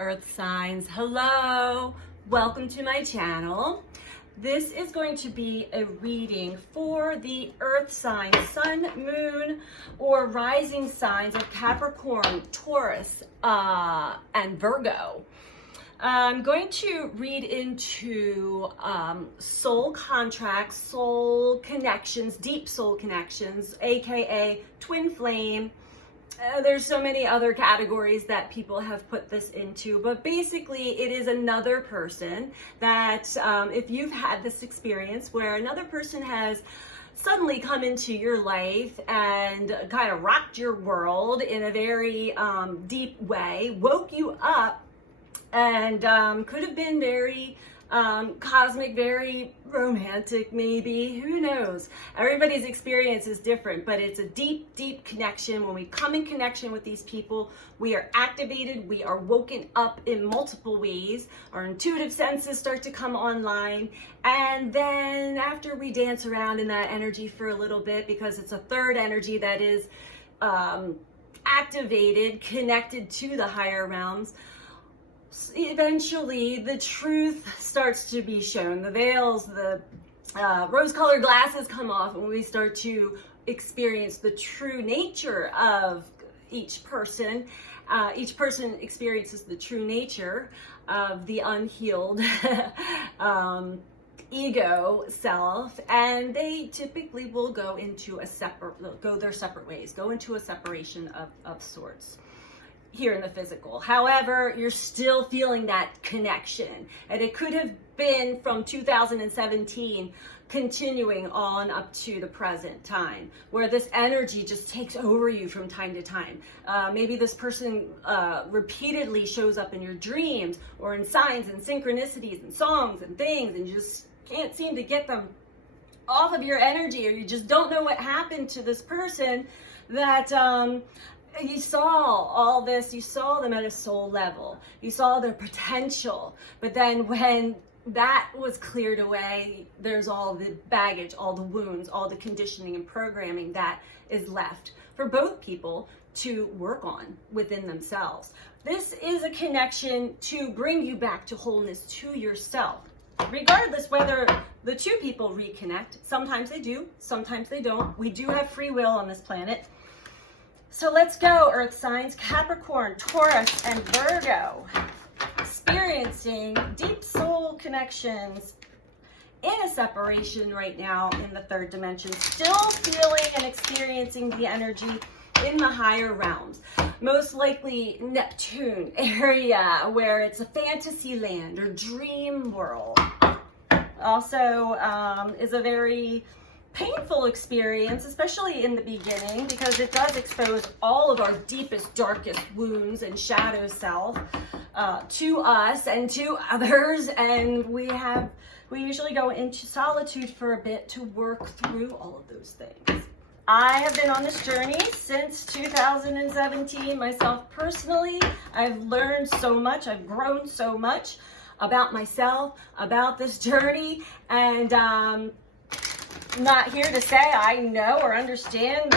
Earth signs, hello, welcome to my channel. This is going to be a reading for the Earth signs, Sun, Moon, or rising signs of Capricorn, Taurus, and Virgo. I'm going to read into soul contracts, soul connections, deep soul connections, aka twin flame. There's so many other categories that people have put this into, but basically it is another person that if you've had this experience where another person has suddenly come into your life and kind of rocked your world in a very deep way, woke you up, and could have been very cosmic, very romantic, maybe, who knows. Everybody's experience is different, but it's a deep, deep connection. When we come in connection with these people, we are activated, we are woken up in multiple ways. Our intuitive senses start to come online, and then after we dance around in that energy for a little bit, because it's a third energy that is activated, connected to the higher realms, eventually the truth starts to be shown. The veils, the rose-colored glasses come off, and we start to experience the true nature of each person. Each person experiences the true nature of the unhealed ego self, and they typically will go into their separate ways, go into a separation of sorts here in the physical. However, you're still feeling that connection, and it could have been from 2017 continuing on up to the present time, where this energy just takes over you from time to time. Maybe this person repeatedly shows up in your dreams or in signs and synchronicities and songs and things, and you just can't seem to get them off of your energy, or you just don't know what happened to this person that you saw all this, you saw them at a soul level, you saw their potential, but then when that was cleared away, there's all the baggage, all the wounds, all the conditioning and programming that is left for both people to work on within themselves. This is a connection to bring you back to wholeness, to yourself, regardless whether the two people reconnect. Sometimes they do, sometimes they don't. We do have free will on this planet. So let's go, Earth signs, Capricorn, Taurus, and Virgo. Experiencing deep soul connections in a separation right now in the third dimension. Still feeling and experiencing the energy in the higher realms. Most likely Neptune area, where it's a fantasy land or dream world. Also is a very painful experience, especially in the beginning, because it does expose all of our deepest, darkest wounds and shadow self to us and to others, and we usually go into solitude for a bit to work through all of those things. I have been on this journey since 2017 myself personally. I've learned so much, I've grown so much about myself, about this journey, and not here to say I know or understand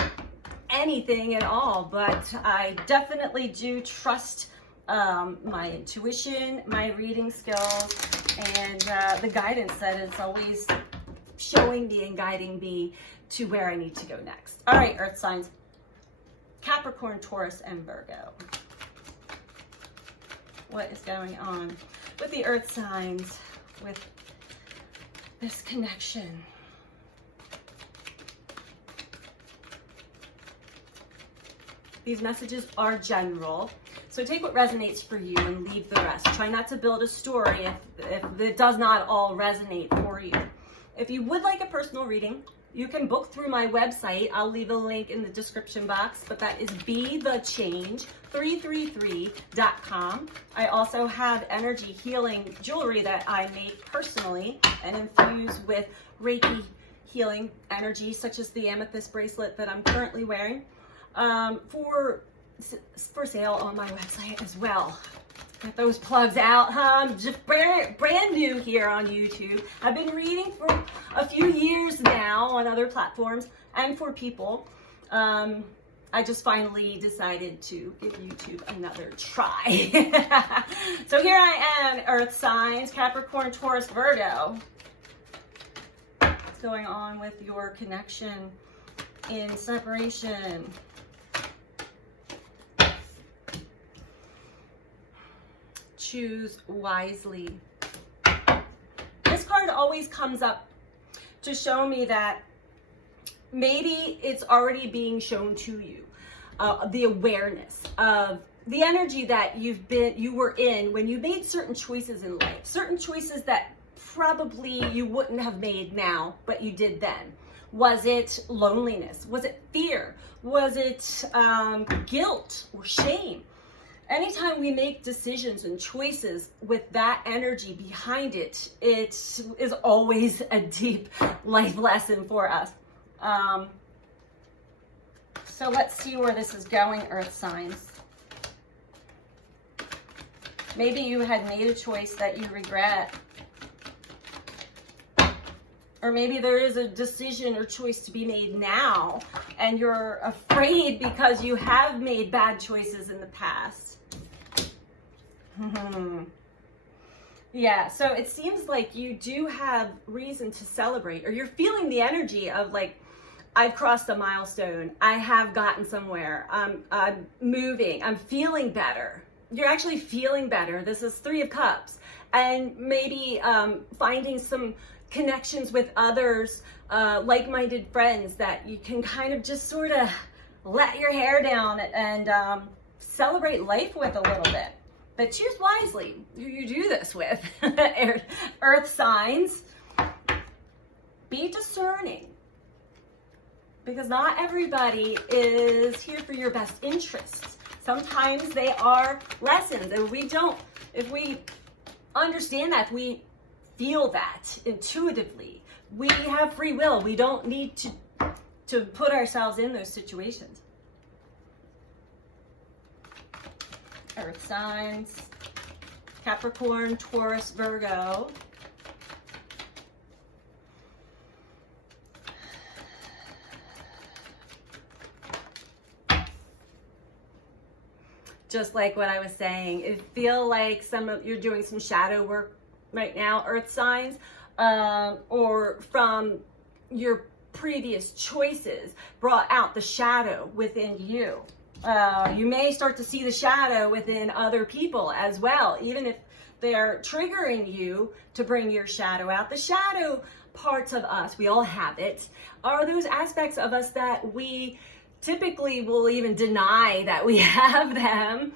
anything at all, but I definitely do trust my intuition, my reading skills, and the guidance that is always showing me and guiding me to where I need to go next. All right, Earth signs, Capricorn, Taurus, and Virgo. What is going on with the Earth signs with this connection? These messages are general, so take what resonates for you and leave the rest. Try not to build a story if it does not all resonate for you. If you would like a personal reading, you can book through my website. I'll leave a link in the description box, but that is BeTheChange333.com. I also have energy healing jewelry that I make personally and infuse with Reiki healing energy, such as the amethyst bracelet that I'm currently wearing. For sale on my website as well. Get those plugs out, huh? I'm just brand new here on YouTube. I've been reading for a few years now on other platforms and for people. I just finally decided to give YouTube another try. So here I am, Earth signs, Capricorn, Taurus, Virgo. What's going on with your connection in separation? Choose wisely. This card always comes up to show me that maybe it's already being shown to you. The awareness of the energy that you were in when you made certain choices in life, certain choices that probably you wouldn't have made now, but you did then. Was it loneliness? Was it fear? Was it guilt or shame? Anytime we make decisions and choices with that energy behind it, it is always a deep life lesson for us. So let's see where this is going, Earth signs. Maybe you had made a choice that you regret. Or maybe there is a decision or choice to be made now, and you're afraid because you have made bad choices in the past. Yeah, so it seems like you do have reason to celebrate, or you're feeling the energy of like, I've crossed a milestone. I have gotten somewhere. I'm moving. I'm feeling better. You're actually feeling better. This is 3 of Cups. And maybe finding some connections with others, like-minded friends that you can kind of just sort of let your hair down and celebrate life with a little bit. But choose wisely who you do this with. Earth signs. Be discerning. Because not everybody is here for your best interests. Sometimes they are lessons, and if we understand that, if we feel that intuitively, we have free will. We don't need to put ourselves in those situations. Earth signs, Capricorn, Taurus, Virgo. Just like what I was saying, it feels like you're doing some shadow work right now, Earth signs, or from your previous choices brought out the shadow within you. You may start to see the shadow within other people as well, even if they're triggering you to bring your shadow out. The shadow parts of us, we all have it, are those aspects of us that we typically will even deny that we have them.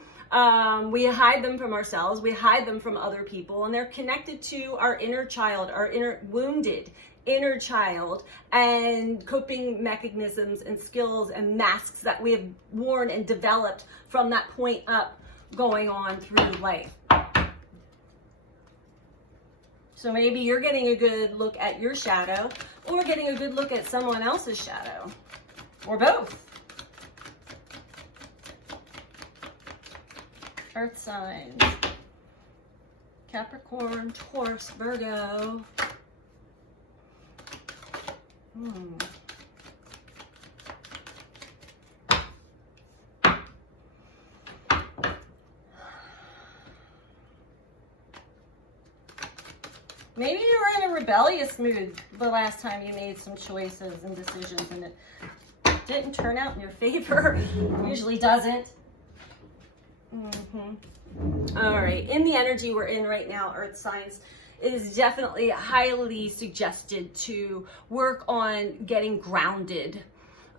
We hide them from ourselves, we hide them from other people, and they're connected to our inner child, our wounded inner child, and coping mechanisms and skills and masks that we have worn and developed from that point up going on through life. So maybe you're getting a good look at your shadow, or getting a good look at someone else's shadow, or both. Earth signs, Capricorn, Taurus, Virgo. Maybe you were in a rebellious mood the last time you made some choices and decisions, and it didn't turn out in your favor. Usually doesn't. All right, in the energy we're in right now, Earth signs, it is definitely highly suggested to work on getting grounded.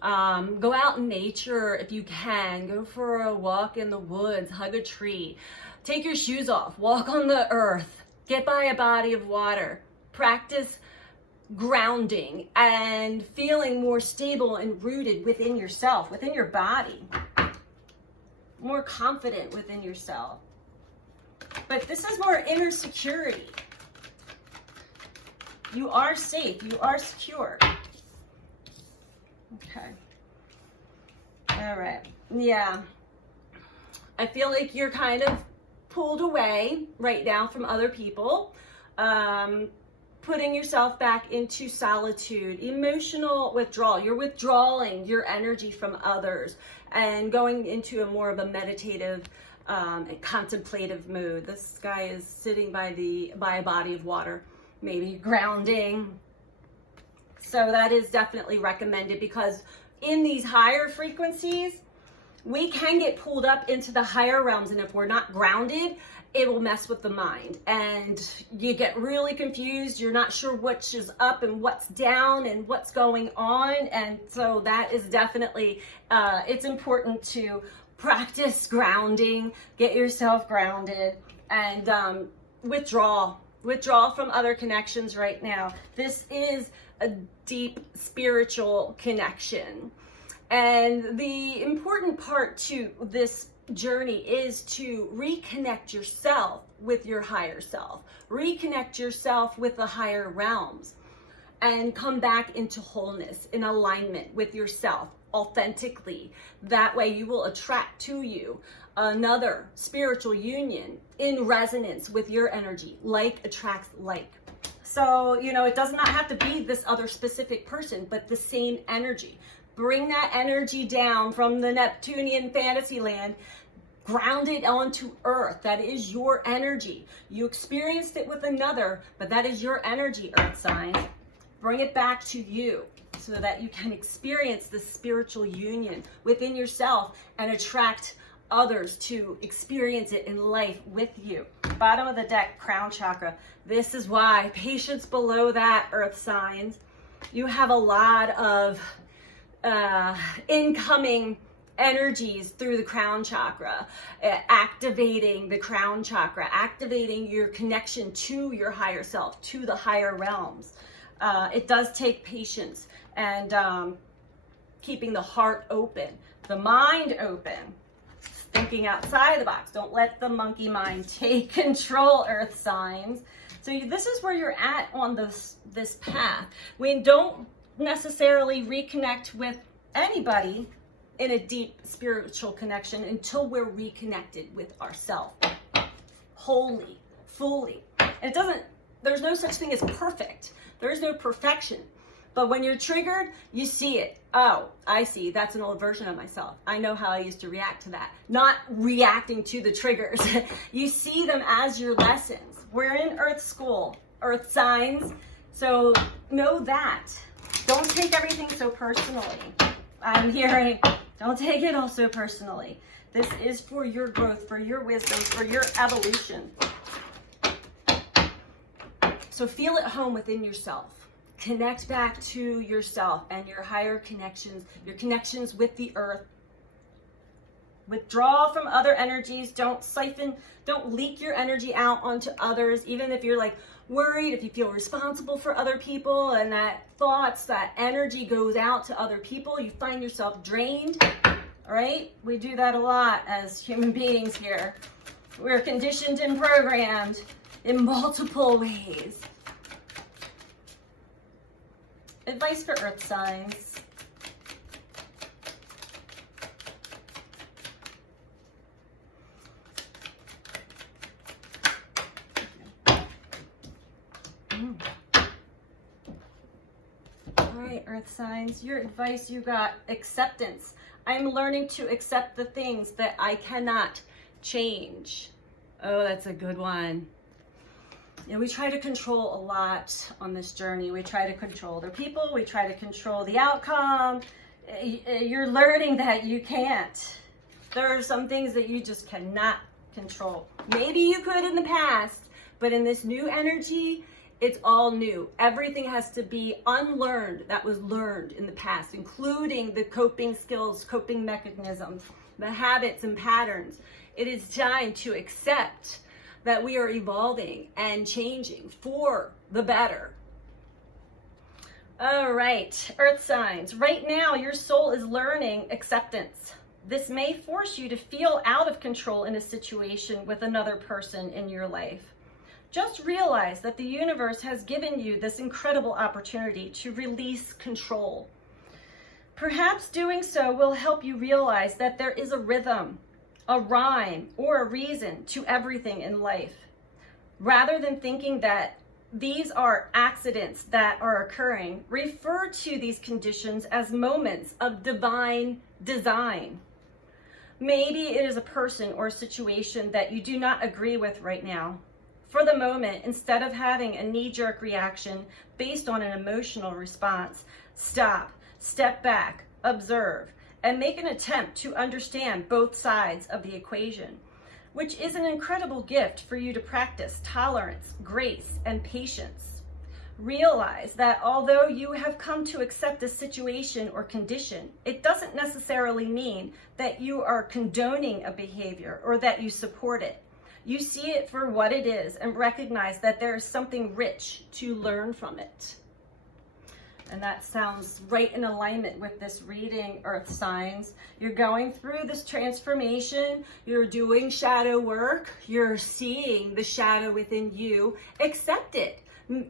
Go out in nature if you can. Go for a walk in the woods, hug a tree, take your shoes off, walk on the earth, get by a body of water, practice grounding and feeling more stable and rooted within yourself, within your body, more confident within yourself. But this is more inner security. You are safe, you are secure. Okay. All right. Yeah. I feel like you're kind of pulled away right now from other people. putting yourself back into solitude, emotional withdrawal. You're withdrawing your energy from others and going into a more of a meditative and contemplative mood. This guy is sitting by a body of water, maybe grounding. So that is definitely recommended, because in these higher frequencies, we can get pulled up into the higher realms, and if we're not grounded, it will mess with the mind and you get really confused. You're not sure which is up and what's down and what's going on. And so that is definitely, it's important to practice grounding, get yourself grounded, and withdraw from other connections right now. This is a deep spiritual connection. And the important part to this journey is to reconnect yourself with your higher self, reconnect yourself with the higher realms, and come back into wholeness, in alignment with yourself authentically. That way you will attract to you another spiritual union in resonance with your energy. Like attracts like. So, you know, it does not have to be this other specific person, but the same energy. Bring that energy down from the Neptunian fantasy land, ground it onto earth. That is your energy. You experienced it with another, but that is your energy, earth signs. Bring it back to you so that you can experience this spiritual union within yourself and attract others to experience it in life with you. Bottom of the deck, crown chakra. This is why patience below that, earth signs. You have a lot of incoming energies through the crown chakra, activating the crown chakra, activating your connection to your higher self, to the higher realms. It does take patience and keeping the heart open, the mind open, thinking outside the box. Don't let the monkey mind take control, earth signs. So this is where you're at on this path. We don't necessarily reconnect with anybody in a deep spiritual connection until we're reconnected with ourselves wholly, fully. And there's no such thing as perfect. There is no perfection. But when you're triggered, you see it. Oh, I see. That's an old version of myself. I know how I used to react to that. Not reacting to the triggers. You see them as your lessons. We're in Earth school, Earth signs. So know that. Don't take everything so personally. I'm hearing, don't take it all so personally. This is for your growth, for your wisdom, for your evolution. So feel at home within yourself. Connect back to yourself and your higher connections, your connections with the earth. Withdraw from other energies. Don't leak your energy out onto others, even if you're like worried, if you feel responsible for other people and that energy goes out to other people, you find yourself drained, all right? We do that a lot as human beings here. We're conditioned and programmed in multiple ways. Advice for earth signs. All right, earth signs, your advice, you got acceptance. I'm learning to accept the things that I cannot change. Oh, that's a good one. You know, we try to control a lot on this journey. We try to control other people. We try to control the outcome. You're learning that you can't. There are some things that you just cannot control. Maybe you could in the past, but in this new energy, it's all new. Everything has to be unlearned that was learned in the past, including the coping skills, coping mechanisms, the habits and patterns. It is time to accept that we are evolving and changing for the better. All right, earth signs. Right now, your soul is learning acceptance. This may force you to feel out of control in a situation with another person in your life. Just realize that the universe has given you this incredible opportunity to release control. Perhaps doing so will help you realize that there is a rhythm, a rhyme, or a reason to everything in life. Rather than thinking that these are accidents that are occurring. Refer to these conditions as moments of divine design. Maybe it is a person or situation that you do not agree with right now. For the moment, instead of having a knee-jerk reaction based on an emotional response, stop, step back, observe, and make an attempt to understand both sides of the equation, which is an incredible gift for you to practice tolerance, grace, and patience. Realize that although you have come to accept a situation or condition, it doesn't necessarily mean that you are condoning a behavior or that you support it. You see it for what it is and recognize that there is something rich to learn from it. And that sounds right in alignment with this reading, Earth signs. You're going through this transformation. You're doing shadow work. You're seeing the shadow within you. Accept it.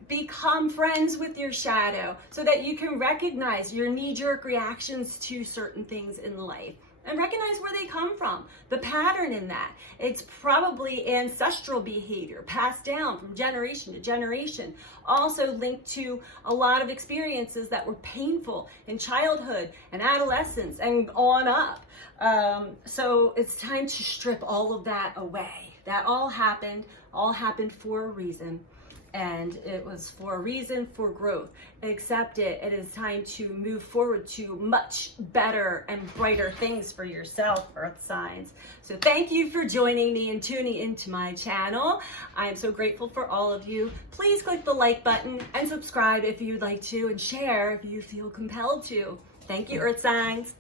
Become friends with your shadow so that you can recognize your knee-jerk reactions to certain things in life. And recognize where they come from, the pattern in that. It's probably ancestral behavior passed down from generation to generation, also linked to a lot of experiences that were painful in childhood and adolescence and on up. So it's time to strip all of that away. That all happened for a reason. And it was for a reason, for growth. Accept it. It is time to move forward to much better and brighter things for yourself, Earth signs. So thank you for joining me and tuning into my channel. I am so grateful for all of you. Please click the like button and subscribe if you'd like to, and share if you feel compelled to. Thank you, Earth signs.